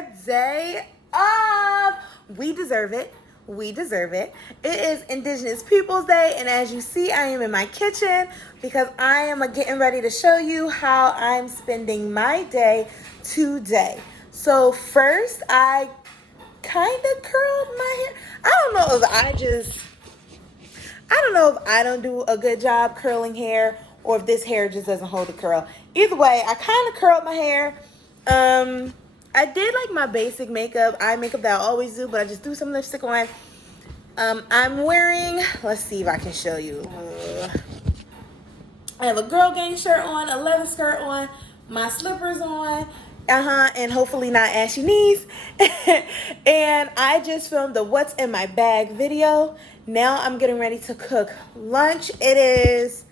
their day off. We deserve it. We deserve it. It is Indigenous Peoples Day, and as you see, I am in my kitchen because I am getting ready to show you how I'm spending my day today. So first, I kind of curled my hair. I don't know if I don't do a good job curling hair or if this hair just doesn't hold a curl. Either way, I kind of curled my hair. I did like my basic makeup, eye makeup that I always do, but I just threw some lipstick on. I'm wearing, let's see if I can show you. I have a Girl Gang shirt on, a leather skirt on, my slippers on, and hopefully not ashy knees. And I just filmed the What's in My Bag video. Now I'm getting ready to cook lunch. It is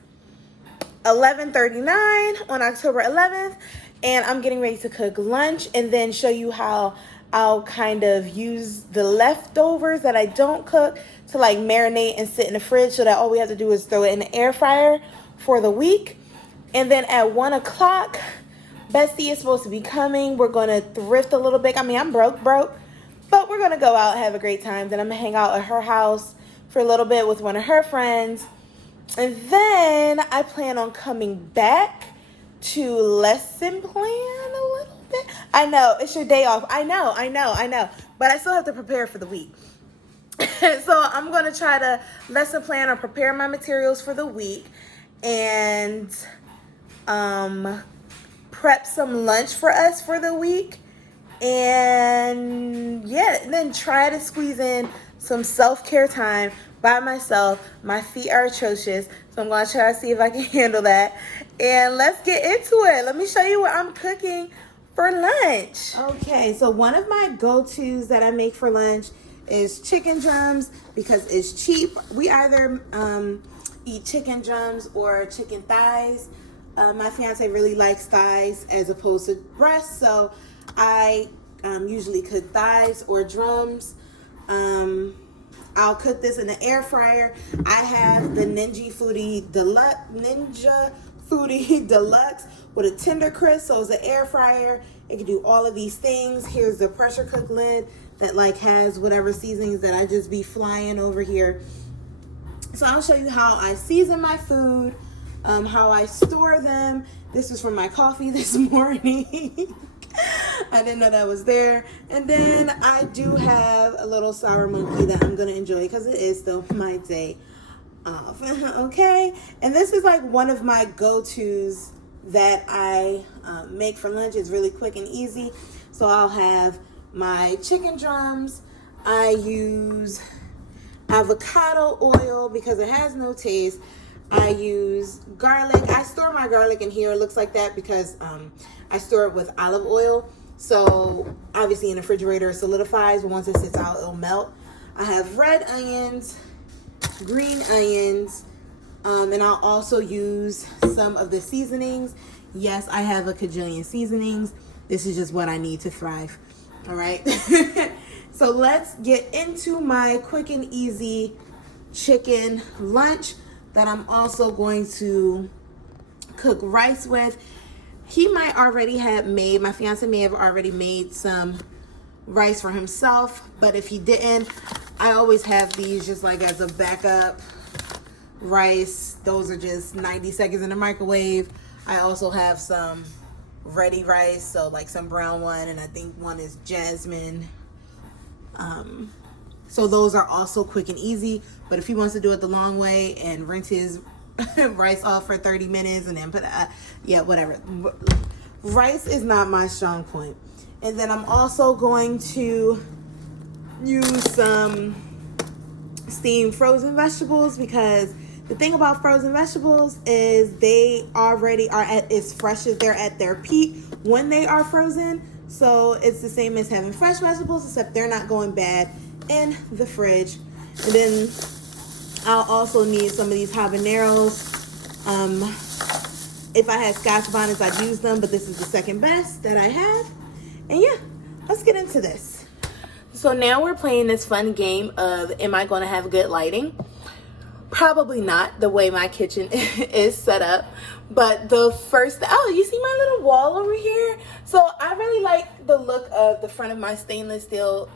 11:39 on October 11th, and I'm getting ready to cook lunch and then show you how I'll kind of use the leftovers that I don't cook to like marinate and sit in the fridge so that all we have to do is throw it in the air fryer for the week. And then at 1 o'clock, Bestie is supposed to be coming. We're going to thrift a little bit. I mean, I'm broke, but we're going to go out and have a great time. Then I'm going to hang out at her house for a little bit with one of her friends. And then I plan on coming back to lesson plan a little bit. I know, it's your day off. I know. But I still have to prepare for the week. So I'm going to try to lesson plan or prepare my materials for the week and prep some lunch for us for the week. And yeah, then try to squeeze in some self-care time by myself. My feet are atrocious, so I'm going to try to see if I can handle that. And let's get into it. Let me show you what I'm cooking for lunch. Okay, so one of my go-tos that I make for lunch is chicken drums because it's cheap. We either eat chicken drums or chicken thighs. My fiance really likes thighs as opposed to breasts, so I usually cook thighs or drums. I'll cook this in the air fryer. I have the Ninja Foodie Deluxe with a tender crisp, so it's an air fryer. It can do all of these things. Here's the pressure cook lid that like has whatever seasonings that I just be flying over here. So I'll show you how I season my food, how I store them. This is from my coffee this morning. I didn't know that was there. And then I do have a little sour monkey that I'm going to enjoy because it is still my day off. Okay? And this is like one of my go-tos that I make for lunch. It's really quick and easy. So I'll have my chicken drums. I use avocado oil because it has no taste. I use garlic. I store my garlic in here. It looks like that because I store it with olive oil. So obviously in the refrigerator it solidifies, but once it sits out, it'll melt. I have red onions, green onions, and I'll also use some of the seasonings. Yes, I have a cajillion seasonings. This is just what I need to thrive. All right. So let's get into my quick and easy chicken lunch that I'm also going to cook rice with. He might already have made, my fiance may have already made some rice for himself, but if he didn't, I always have these just like as a backup rice. Those are just 90 seconds in the microwave. I also have some ready rice, so like some brown one, and I think one is jasmine. So those are also quick and easy, but if he wants to do it the long way and rinse his rice off for 30 minutes and then put yeah, whatever. Rice is not my strong point. And then I'm also going to use some steamed frozen vegetables because the thing about frozen vegetables is they already are at as fresh as they're at their peak when they are frozen. So it's the same as having fresh vegetables, except they're not going bad in the fridge. And then I'll also need some of these habaneros. If I had Scotch bonnets, I'd use them, but this is the second best that I have. And yeah, let's get into this. So now we're playing this fun game of, am I going to have good lighting? Probably not the way my kitchen is set up, but the first, oh, you see my little wall over here? So I really like the look of the front of my stainless steel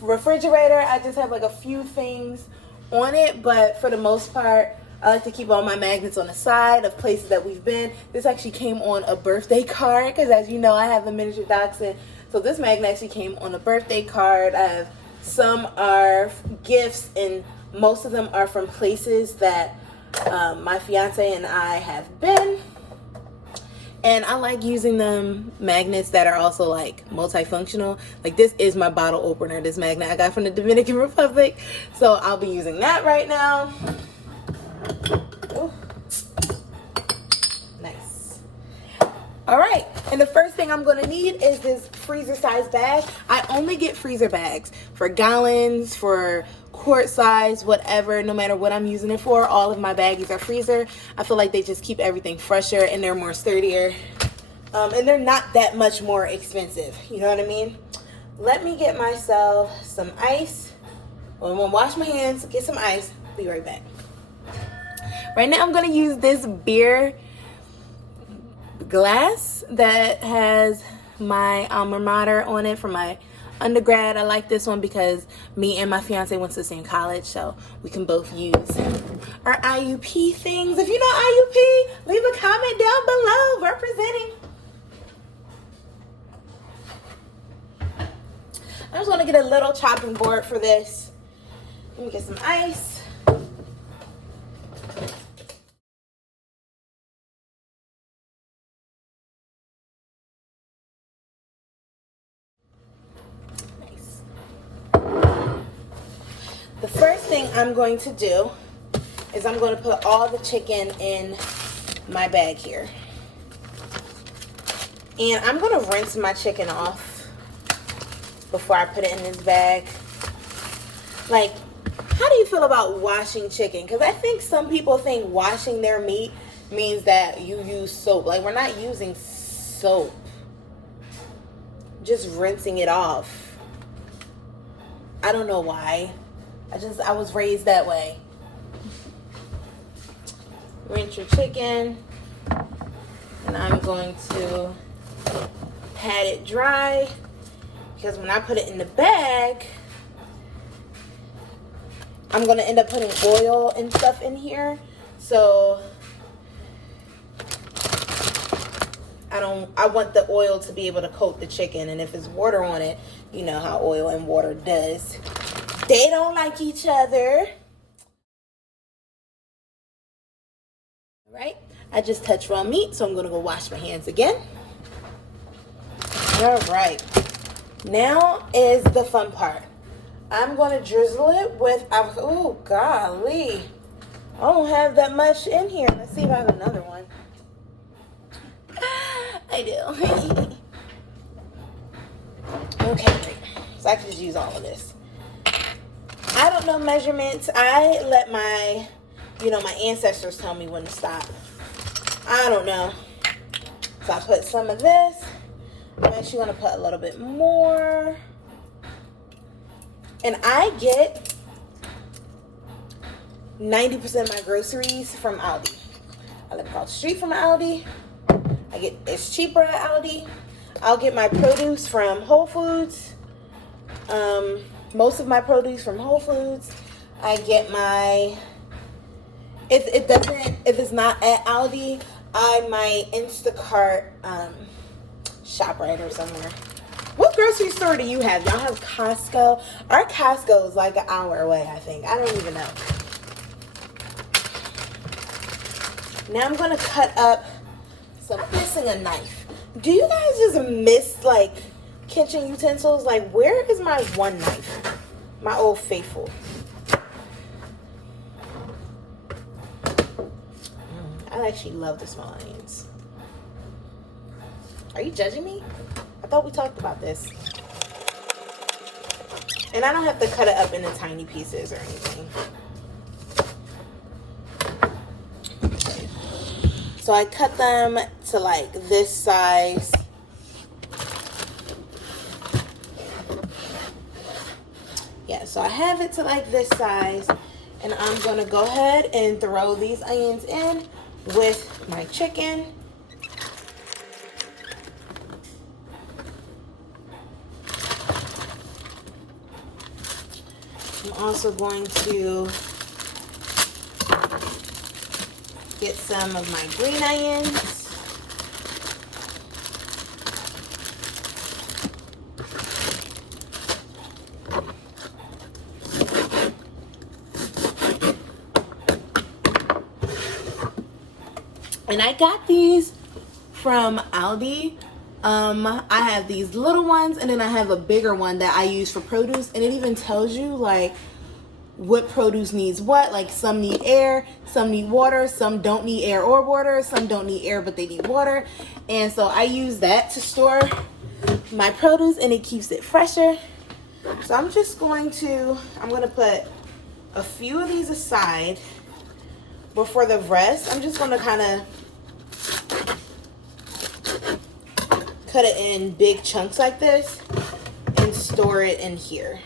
refrigerator. I just have like a few things on it, but for the most part, I like to keep all my magnets on the side of places that we've been. This actually came on a birthday card because, as you know, I have a miniature dachshund. So this magnet actually came on a birthday card. I have some are gifts, and most of them are from places that my fiance and I have been. And I like using them magnets that are also like multifunctional. Like this is my bottle opener, this magnet I got from the Dominican Republic. So I'll be using that right now. Ooh. Nice. All right, and the first thing I'm gonna need is this freezer size bag. I only get freezer bags for gallons, for quart size, whatever, no matter what I'm using it for. All of my baggies are freezer. I feel like they just keep everything fresher and they're more sturdier. And they're not that much more expensive. You know what I mean? Let me get myself some ice. Well, I'm gonna wash my hands, get some ice, be right back. Right now I'm gonna use this beer glass that has my alma mater on it from my undergrad. I like this one because me and my fiance went to the same college, so we can both use our IUP things. If you know IUP, leave a comment down below representing. I just want to get a little chopping board for this. Let me get some ice. The first thing I'm going to do is I'm going to put all the chicken in my bag here. And I'm going to rinse my chicken off before I put it in this bag. Like, how do you feel about washing chicken? Because I think some people think washing their meat means that you use soap. Like, we're not using soap. Just rinsing it off. I don't know why. I was raised that way. Rinse your chicken. And I'm going to pat it dry. Because when I put it in the bag, I'm going to end up putting oil and stuff in here. So I want the oil to be able to coat the chicken. And if there's water on it, you know how oil and water does. They don't like each other. All right, I just touched raw meat, so I'm gonna go wash my hands again. All right, now is the fun part. I'm gonna drizzle it with avocado. Oh, golly. I don't have that much in here. Let's see if I have another one. I do. Okay, great. So I can just use all of this. I don't know measurements. I let my ancestors tell me when to stop. I don't know. So I put some of this. I'm actually going to put a little bit more. And I get 90% of my groceries from Aldi. I live across the street from Aldi. It's cheaper at Aldi. I'll get my produce from Whole Foods. Most of my produce from Whole Foods. I get my, if it's not at Aldi, I might Instacart ShopRite or somewhere. What grocery store do you have? Y'all have Costco? Our Costco is like an hour away, I think. I don't even know. Now I'm gonna cut up some, missing a knife. Do you guys just miss like kitchen utensils? Like, where is my one knife? My old faithful. I actually love the small onions. Are you judging me? I thought we talked about this. And I don't have to cut it up into tiny pieces or anything. So I cut them to like this size. Yeah, so I have it to like this size. And I'm gonna go ahead and throw these onions in with my chicken. I'm also going to get some of my green onions. And I got these from Aldi. I have these little ones, and then I have a bigger one that I use for produce, and it even tells you like what produce needs what. Like some need air, some need water, some don't need air or water, some don't need air but they need water. And so I use that to store my produce, and it keeps it fresher. So I'm going to put a few of these aside. But for the rest, I'm just going to kind of cut it in big chunks like this and store it in here.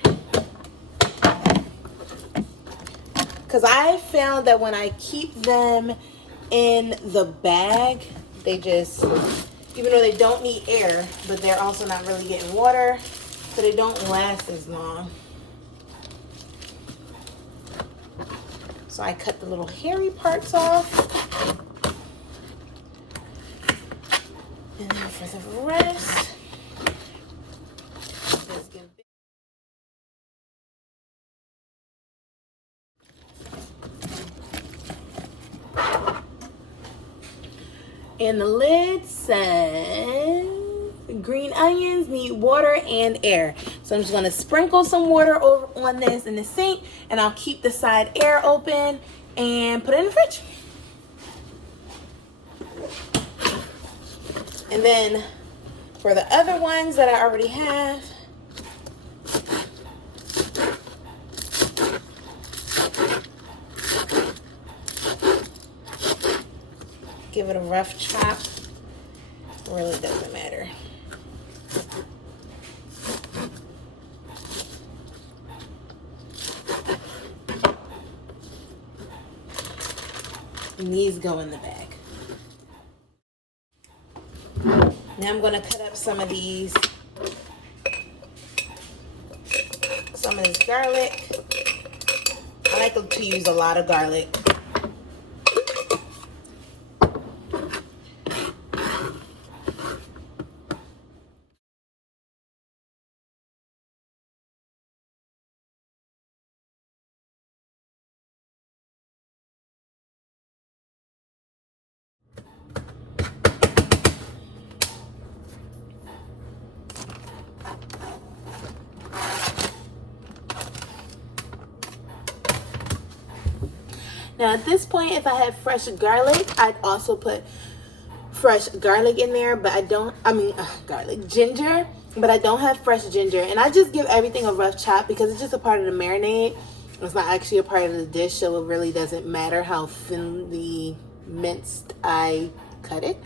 Because I found that when I keep them in the bag, they just, even though they don't need air, but they're also not really getting water, so they don't last as long. So I cut the little hairy parts off. And then for the rest, let's give and the lid says green onions need water and air. So I'm just going to sprinkle some water over on this in the sink, and I'll keep the side air open and put it in the fridge. And then for the other ones that I already have, give it a rough chop. Really doesn't matter. And these go in the bag. Now I'm going to cut up some of this garlic. I like to use a lot of garlic. Now at this point, if I had fresh garlic, I'd also put fresh garlic in there, but ginger, but I don't have fresh ginger. And I just give everything a rough chop because it's just a part of the marinade. It's not actually a part of the dish, so it really doesn't matter how thinly minced I cut it.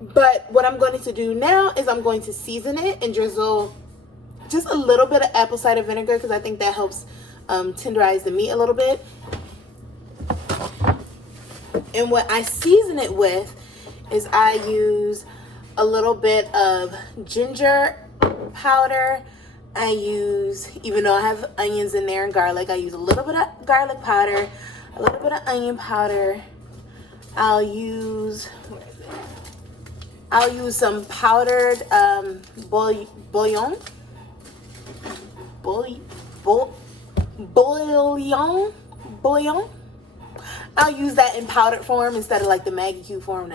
But what I'm going to do now is I'm going to season it and drizzle just a little bit of apple cider vinegar because I think that helps tenderize the meat a little bit. And what I season it with is I use a little bit of ginger powder. I use, even though I have onions in there and garlic, I use a little bit of garlic powder, a little bit of onion powder. I'll use some powdered bouillon. I'll use that in powdered form instead of like the Maggi cube form.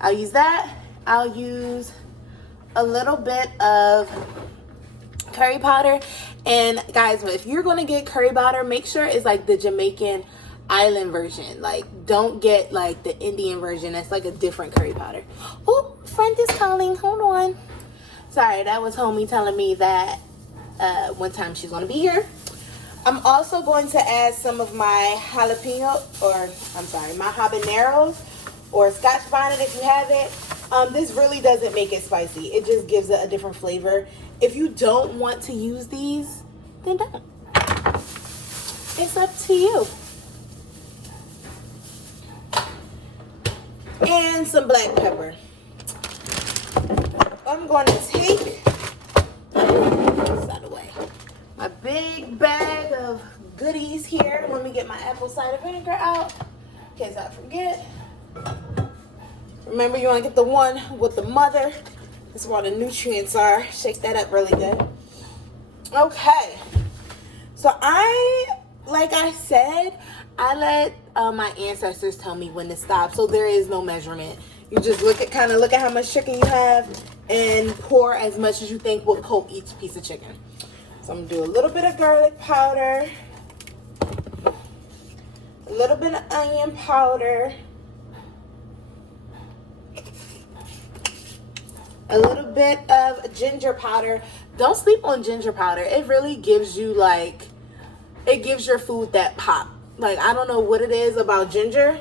I'll use that. I'll use a little bit of curry powder. And guys, if you're going to get curry powder, make sure it's like the Jamaican island version. Like, don't get like the Indian version. That's like a different curry powder. Oh, friend is calling. Hold on. Sorry, that was homie telling me that one time she's going to be here. I'm also going to add some of my my habaneros or Scotch bonnet if you have it. This really doesn't make it spicy. It just gives it a different flavor. If you don't want to use these, then don't. It's up to you. And some black pepper. I'm going to take this out of the way. My big bag of goodies here. Let me get my apple cider vinegar out in case I forget. Remember, you want to get the one with the mother. This is where the nutrients are. Shake that up really good. Okay. So like I said, I let my ancestors tell me when to stop. So there is no measurement. You just look at how much chicken you have and pour as much as you think will coat each piece of chicken. So I'm gonna do a little bit of garlic powder, a little bit of onion powder, a little bit of ginger powder. Don't sleep on ginger powder. It really gives you it gives your food that pop. Like, I don't know what it is about ginger,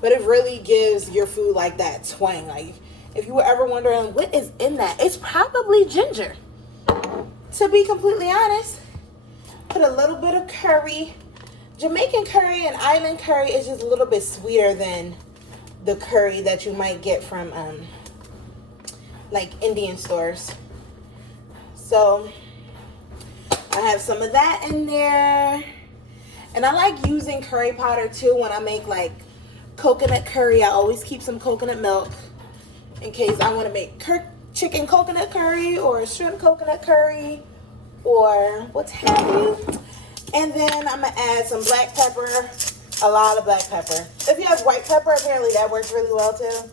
but it really gives your food like that twang. Like, if you were ever wondering what is in that, it's probably ginger. To be completely honest, put a little bit of curry. Jamaican curry and island curry is just a little bit sweeter than the curry that you might get from like Indian stores. So I have some of that in there. And I like using curry powder too when I make like coconut curry. I always keep some coconut milk in case I want to make chicken coconut curry or shrimp coconut curry or what have you. And then I'm going to add some black pepper, a lot of black pepper. If you have white pepper, apparently that works really well too.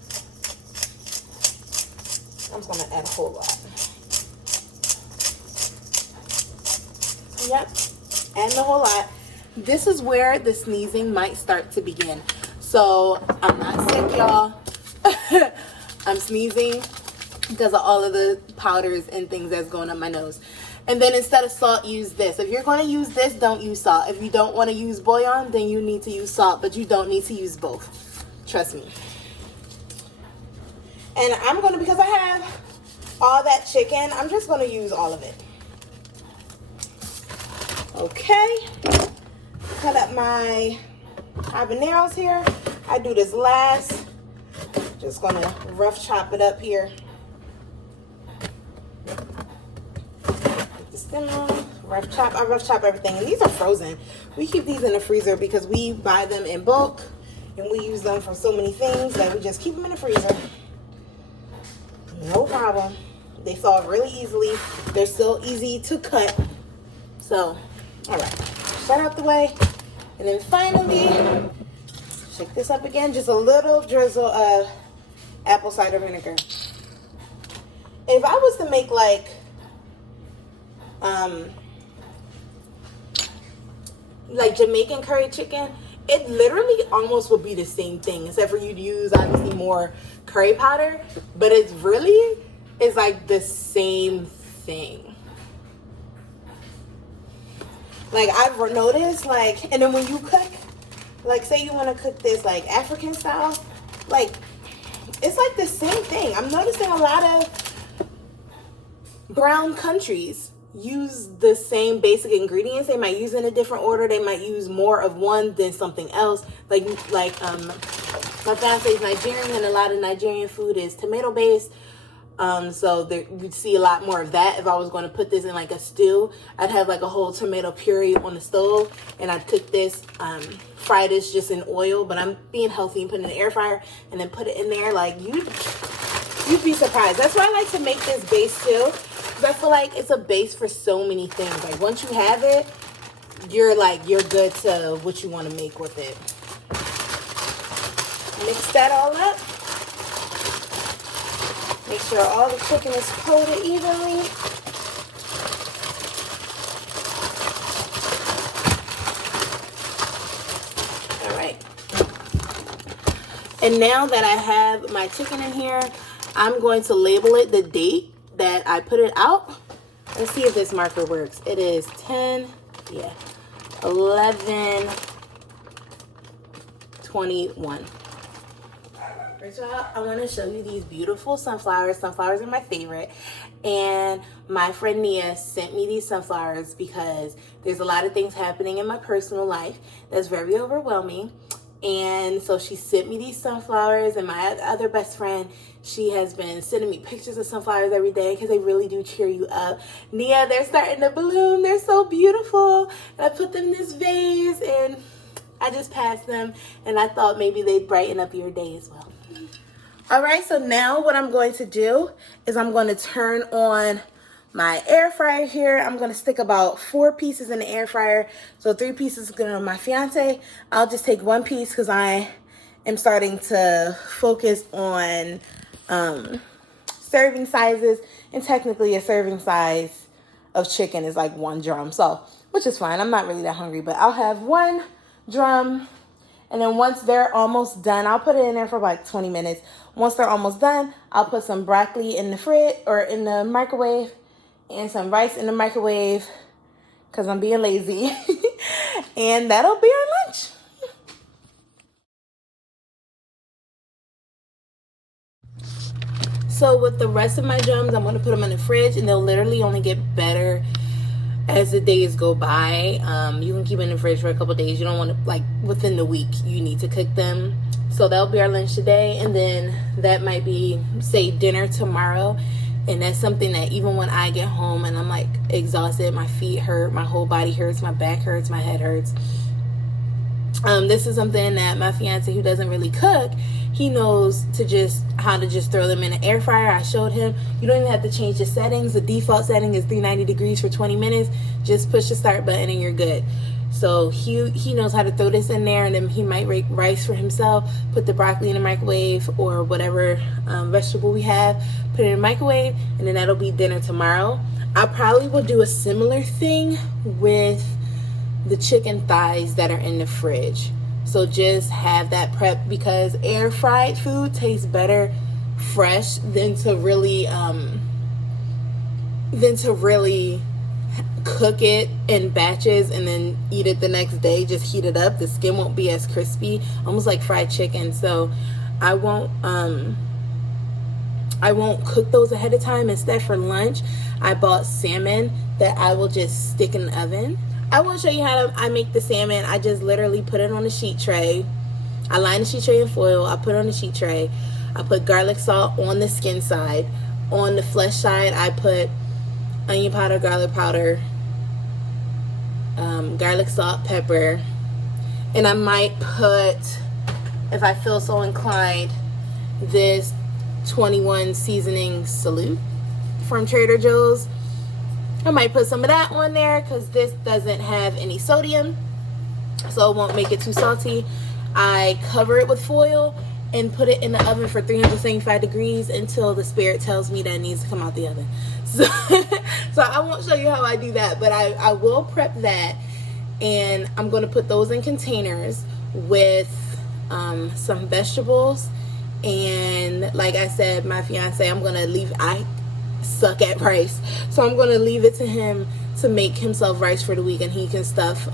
I'm just going to add a whole lot. Yep, add a whole lot. This is where the sneezing might start to begin. So I'm not sick, y'all. I'm sneezing because of all of the powders and things that's going up my nose. And then instead of salt, use this. If you're going to use this, don't use salt. If you don't want to use bouillon, then you need to use salt, but you don't need to use both. Trust me. And I'm going to, because I have all that chicken, I'm just going to use all of it. Okay. Cut up my habaneros here. I do this last. Just going to rough chop it up here. Rough chop. I rough chop everything, and these are frozen. We keep these in the freezer because we buy them in bulk and we use them for so many things that we just keep them in the freezer. No problem. They thaw really easily. They're still easy to cut. So, all right, that out the way, and then finally shake this up again. Just a little drizzle of apple cider vinegar. If I was to make like Jamaican curry chicken, it literally almost would be the same thing, except for you'd use obviously more curry powder, but it's like the same thing. Like, I've noticed, like, and then when you cook, like, say you want to cook this like African style, like, it's like the same thing. I'm noticing a lot of brown countries use the same basic ingredients. They might use in a different order. They might use more of one than something else. Like my fiance is Nigerian, and a lot of Nigerian food is tomato based. So you'd see a lot more of that. If I was going to put this in like a stew, I'd have like a whole tomato puree on the stove, and I'd cook this, fry this just in oil, but I'm being healthy and put it in the air fryer and then put it in there. Like, you'd be surprised. That's why I like to make this base too. I feel like it's a base for so many things. Like, once you have it, you're good to what you want to make with it. Mix that all up. Make sure all the chicken is coated evenly. All right. And now that I have my chicken in here, I'm going to label it the date that I put it out. Let's see if this marker works. It is 11/21. First of all, I want to show you these beautiful sunflowers. Sunflowers are my favorite. And my friend Nia sent me these sunflowers because there's a lot of things happening in my personal life that's very overwhelming. And so she sent me these sunflowers, and my other best friend, she has been sending me pictures of sunflowers every day because they really do cheer you up. Nia, they're starting to bloom. They're so beautiful. And I put them in this vase, and I just passed them, and I thought maybe they'd brighten up your day as well. All right, so now what I'm going to do is I'm going to turn on my air fryer here. I'm going to stick about 4 pieces in the air fryer. So 3 pieces going to my fiance. I'll just take 1 piece because I am starting to focus on serving sizes. And technically a serving size of chicken is like 1 drum. So, which is fine. I'm not really that hungry, but I'll have 1 drum. And then once they're almost done, I'll put it in there for like 20 minutes. Once they're almost done, I'll put some broccoli in the fridge or in the microwave and some rice in the microwave because I'm being lazy. And that'll be our lunch. So with the rest of my drums, I'm going to put them in the fridge, and they'll literally only get better as the days go by. You can keep it in the fridge for a couple days. You don't want to, like, within the week, you need to cook them. So that'll be our lunch today, and then that might be, say, dinner tomorrow. And that's something that even when I get home and I'm like exhausted, my feet hurt, my whole body hurts, my back hurts, my head hurts. This is something that my fiance, who doesn't really cook, he knows how to just throw them in an air fryer. I showed him. You don't even have to change the settings. The default setting is 390 degrees for 20 minutes. Just push the start button and you're good. So he knows how to throw this in there, and then he might make rice for himself, put the broccoli in the microwave or whatever vegetable we have, put it in the microwave, and then that'll be dinner tomorrow. I probably will do a similar thing with the chicken thighs that are in the fridge. So just have that prep, because air fried food tastes better fresh than to really cook it in batches and then eat it the next day. Just heat it up. The skin won't be as crispy, almost like fried chicken. So I won't cook those ahead of time. Instead, for lunch, I bought salmon that I will just stick in the oven. I will show you how I make the salmon. I just literally put it on a sheet tray. I line the sheet tray in foil. I put it on the sheet tray. I put garlic salt on the skin side. On the flesh side, I put onion powder, garlic powder, garlic salt, pepper. And I might put, if I feel so inclined, this 21 seasoning salute from Trader Joe's. I might put some of that on there because this doesn't have any sodium, so it won't make it too salty. I cover it with foil and put it in the oven for 375 degrees until the spirit tells me that it needs to come out the oven. So, so I won't show you how I do that, but I will prep that, and I'm going to put those in containers with some vegetables. And like I said, my fiance, I suck at rice, so I'm going to leave it to him to make himself rice for the week, and he can stuff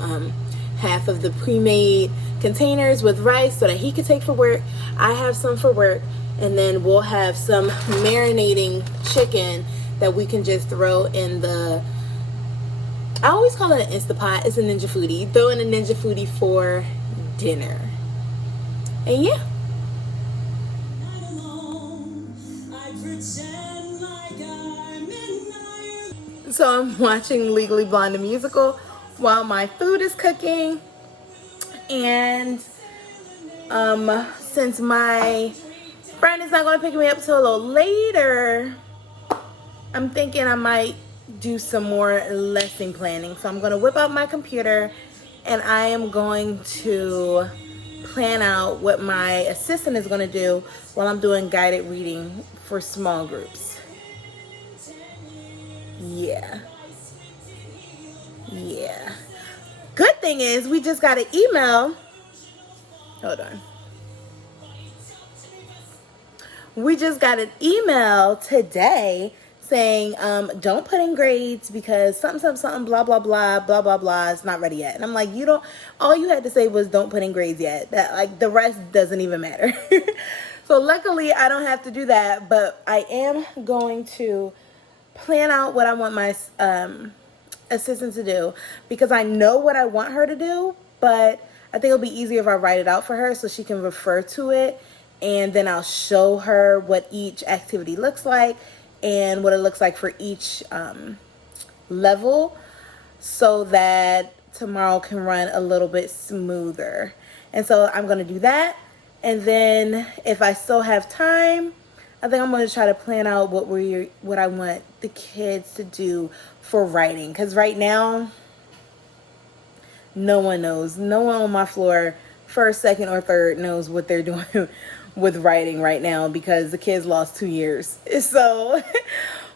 half of the pre-made containers with rice so that he can take for work. I have some for work, and then we'll have some marinating chicken that we can just throw in the, I always call it an Instapot. It's a Ninja Foodie. You throw in a Ninja Foodie for dinner. And yeah. So I'm watching Legally Blonde the musical while my food is cooking. And since my friend is not going to pick me up till a little later, I'm thinking I might do some more lesson planning. So I'm going to whip out my computer, and I am going to plan out what my assistant is going to do while I'm doing guided reading for small groups. Yeah. Good thing is we just got an email. Hold on. We just got an email today saying, don't put in grades because something, blah, blah, blah, blah, blah, blah, it's not ready yet. And I'm like, all you had to say was don't put in grades yet. That, like, the rest doesn't even matter. So luckily I don't have to do that, but I am going to plan out what I want my assistant to do, because I know what I want her to do, but I think it'll be easier if I write it out for her so she can refer to it, and then I'll show her what each activity looks like and what it looks like for each level, so that tomorrow can run a little bit smoother. And so I'm going to do that. And then if I still have time, I think I'm going to try to plan out what I want the kids to do for writing. Because right now, no one knows. No one on my floor, first, second, or third, knows what they're doing with writing right now, because the kids lost 2 years. So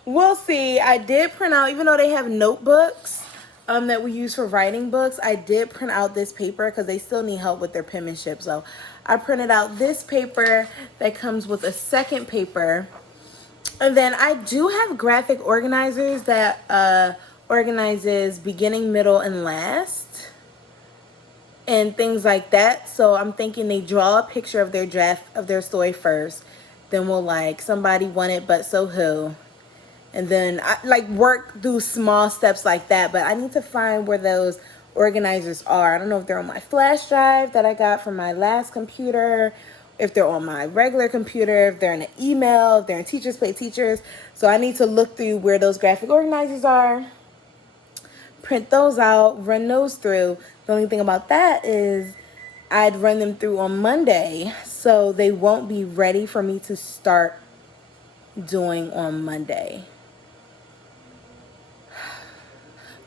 we'll see. I did print out, even though they have notebooks that we use for writing books, I did print out this paper because they still need help with their penmanship. So I printed out this paper that comes with a second paper. And then I do have graphic organizers that organizes beginning, middle, and last, and things like that. So I'm thinking they draw a picture of their draft of their story first. Then we'll like, somebody wanted but so who. And then I like work through small steps like that. But I need to find where those organizers are. I don't know if they're on my flash drive that I got from my last computer, if they're on my regular computer, if they're in an email, if they're in Teachers Play Teachers. So I need to look through where those graphic organizers are, print those out, run those through. The only thing about that is I'd run them through on Monday, so they won't be ready for me to start doing on Monday.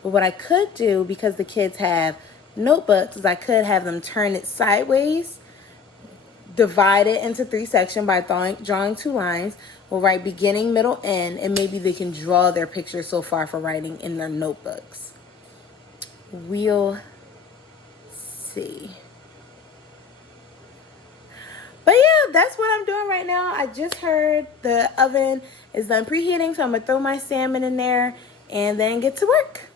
But what I could do, because the kids have notebooks, is I could have them turn it sideways, divide it into 3 sections by drawing 2 lines. We'll write beginning, middle, end, and maybe they can draw their picture so far for writing in their notebooks. We'll see. But yeah, that's what I'm doing right now. I just heard the oven is done preheating, so I'm going to throw my salmon in there and then get to work.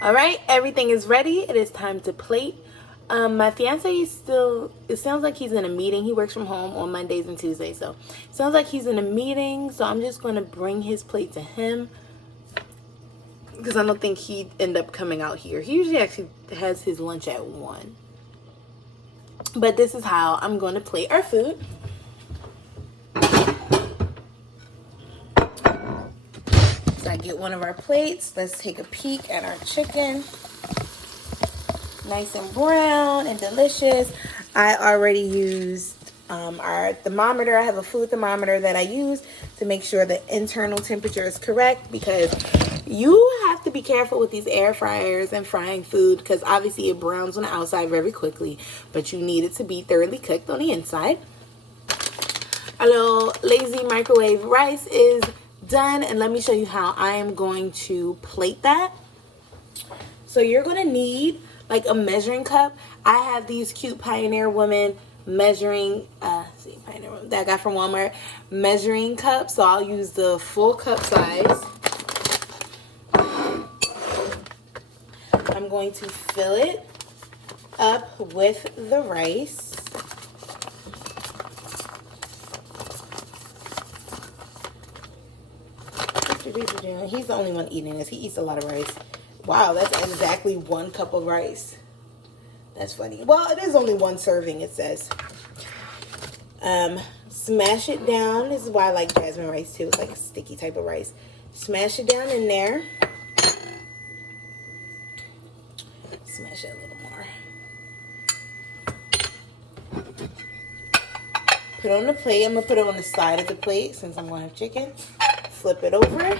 All right, everything is ready. It is time to plate. My fiance is still, it sounds like he's in a meeting. He works from home on Mondays and Tuesdays. So it sounds like he's in a meeting. So I'm just going to bring his plate to him, because I don't think he'd end up coming out here. He usually actually has his lunch at 1. But this is how I'm going to plate our food. So I get one of our plates. Let's take a peek at our chicken. Nice and brown and delicious. I already used our thermometer. I have a food thermometer that I use to make sure the internal temperature is correct, because you have to be careful with these air fryers and frying food, because obviously it browns on the outside very quickly, but you need it to be thoroughly cooked on the inside. Our little lazy microwave rice is done, and let me show you how I am going to plate that. So you're going to need like a measuring cup. I have these cute Pioneer Woman measuring Pioneer Woman that I got from Walmart measuring cups. So I'll use the full cup size. I'm going to fill it up with the rice. He's the only one eating this. He eats a lot of rice. Wow, that's exactly 1 cup of rice. That's funny. Well, it is only 1 serving, it says. Smash it down. This is why I like jasmine rice too. It's like a sticky type of rice. Smash it down in there. Smash it a little more. Put it on the plate. I'm going to put it on the side of the plate since I'm going to have chicken. Flip it over.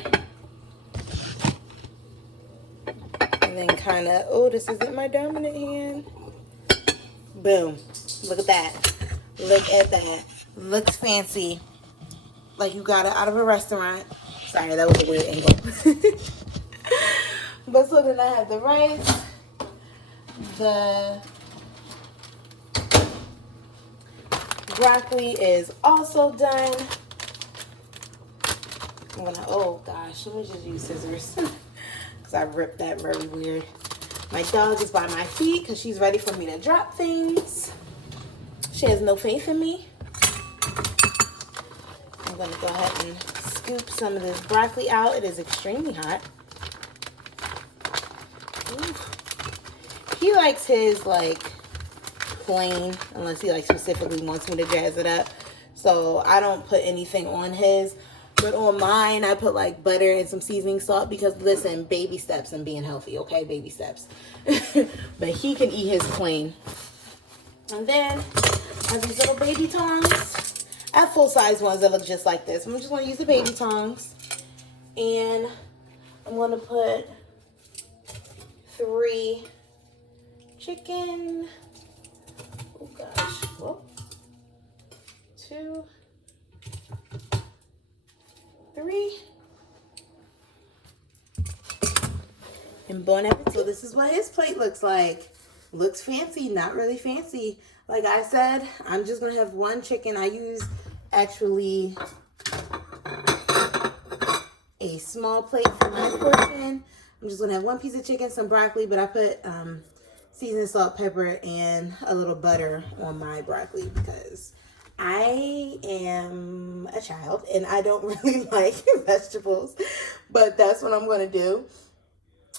And then kind of, oh, this isn't my dominant hand. Boom. Look at that. Look at that. Looks fancy. Like you got it out of a restaurant. Sorry, that was a weird angle. But so then I have the rice. The broccoli is also done. I'm gonna, oh gosh, let me just use scissors. Because I ripped that very weird. My dog is by my feet because she's ready for me to drop things. She has no faith in me. I'm gonna go ahead and scoop some of this broccoli out. It is extremely hot. Ooh. He likes his like plain, unless he like specifically wants me to jazz it up. So I don't put anything on his. But on mine, I put like butter and some seasoning salt because listen, baby steps and being healthy, okay? Baby steps. But he can eat his plain. And then I have these little baby tongs. I have full-size ones that look just like this. I'm just going to use the baby tongs. And I'm going to put 3 chicken. Oh gosh. Whoa. 2, 3. And bon appetit. So this is what his plate looks like. Looks fancy, not really fancy. Like I said, I'm just gonna have 1 chicken. I use actually a small plate for my portion. I'm just gonna have 1 piece of chicken, some broccoli, but I put seasoned salt, pepper, and a little butter on my broccoli because I am a child and I don't really like vegetables, but that's what I'm going to do.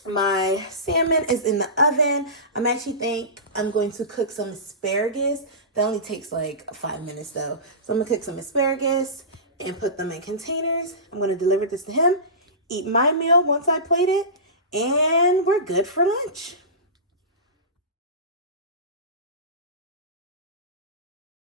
My salmon is in the oven. I'm going to cook some asparagus. That only takes like 5 minutes though. So I'm going to cook some asparagus and put them in containers. I'm going to deliver this to him, eat my meal once I plate it, and we're good for lunch.